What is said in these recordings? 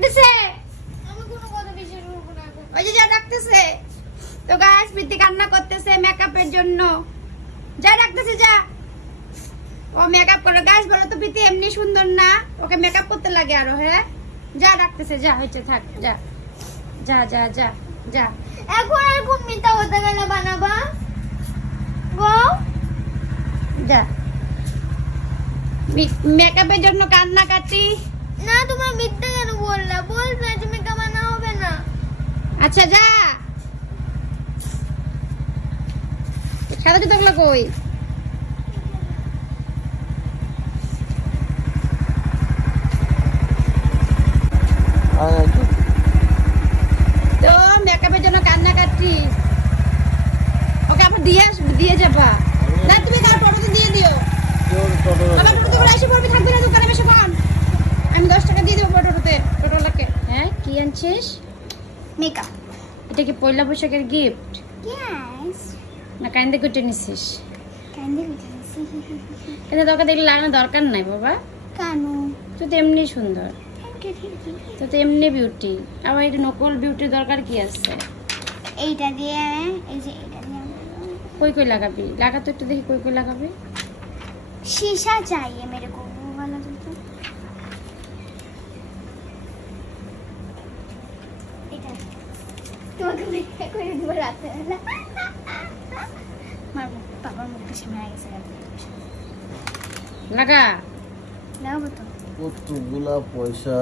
ডাকতেছে। আমি কোনো কথা বিশ্বাস করব না। ওই যে যা ডাকতেছে। তো গাইস প্রীতি কান্না করতেছে মেকআপের জন্য। যা ডাকতেছে যা। ও মেকআপ করে। গাইস বলো তো প্রীতি এমনি সুন্দর না? ওকে মেকআপ করতে লাগে আরো। হ্যাঁ যা ডাকতেছে যা হয়েছে থাক যা যা যা যা যা। এখন আর কোন মিথ্যা কথা গেলা বানাবা গো যা। মেকআপের জন্য কান্নাকাটি না। তোমার মিথ্যা কেন বললা? বলবে যে মেকআপ আনা হবে না। আচ্ছা যা। সাদা জুতোগুলো কই? তো মেকআপের জন্য কান্নাকাটি। ওকে আবার দিয়ে যাবা না? তুমি কার টোটোতে দিয়ে দিও। আমার টোটোতে করে এসে পড়বি, থাকবি না দোকানে বেশি কম। আমি 10 টাকা দিয়ে দেবো টোটোতে টোটোলাকে। হ্যাঁ কি আনছিস? মেকআপ। এটা কি পয়লা বৈশাখের গিফট? ইয়েস। না কাইন্দে কুটে নিছিস? কাইন্দে কুটে নিছি। এটা তোকে দেখলে লাগানোর দরকার নাই বাবা। কেন? তুই তো এমনি সুন্দর। তো তো এমনি বিউটি। আবার এটা নকল বিউটির দরকার কি আছে? এইটা দিয়ে এই যে এটা দিয়ে কই কই লাগাবি? লাগা তো একটু দেখি কই কই লাগাবি। शीशा चाहिए मेरे को वो वाला तो এটা তোমাকে দেখে করে দিব রাতে না মার বাবার মুখে সামনে আইছে লাগা লাগাবো তো। কতগুলা পয়সা।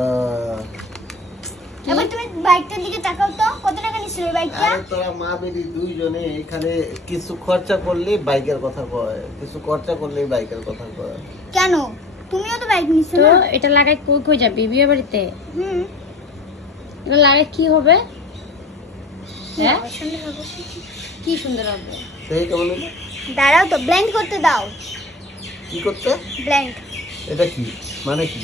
এবার তুমি বাইকটার দিকে তাকাও তো, কত টাকা নিছিল এই বাইকটা? আরে তোরা মা বেটি দুইজনে এখানে কিছু খরচা করলে বাইকের কথা কয়, কিছু খরচা করলে বাইকের কথা কয়। কেন? তুমিও তো বাইক নিছো না? তো এটা লাগাই কই কই যাবি বিয়ে বাড়িতে? এটা লাগাই কি হবে? হ্যাঁ সুন্দর হবে। কি সুন্দর হবে? সেই কেমন হলো? দাঁড়াও তো ব্লেন্ড করতে দাও। কি করতে? ব্লেন্ড। এটা কি মানে কি?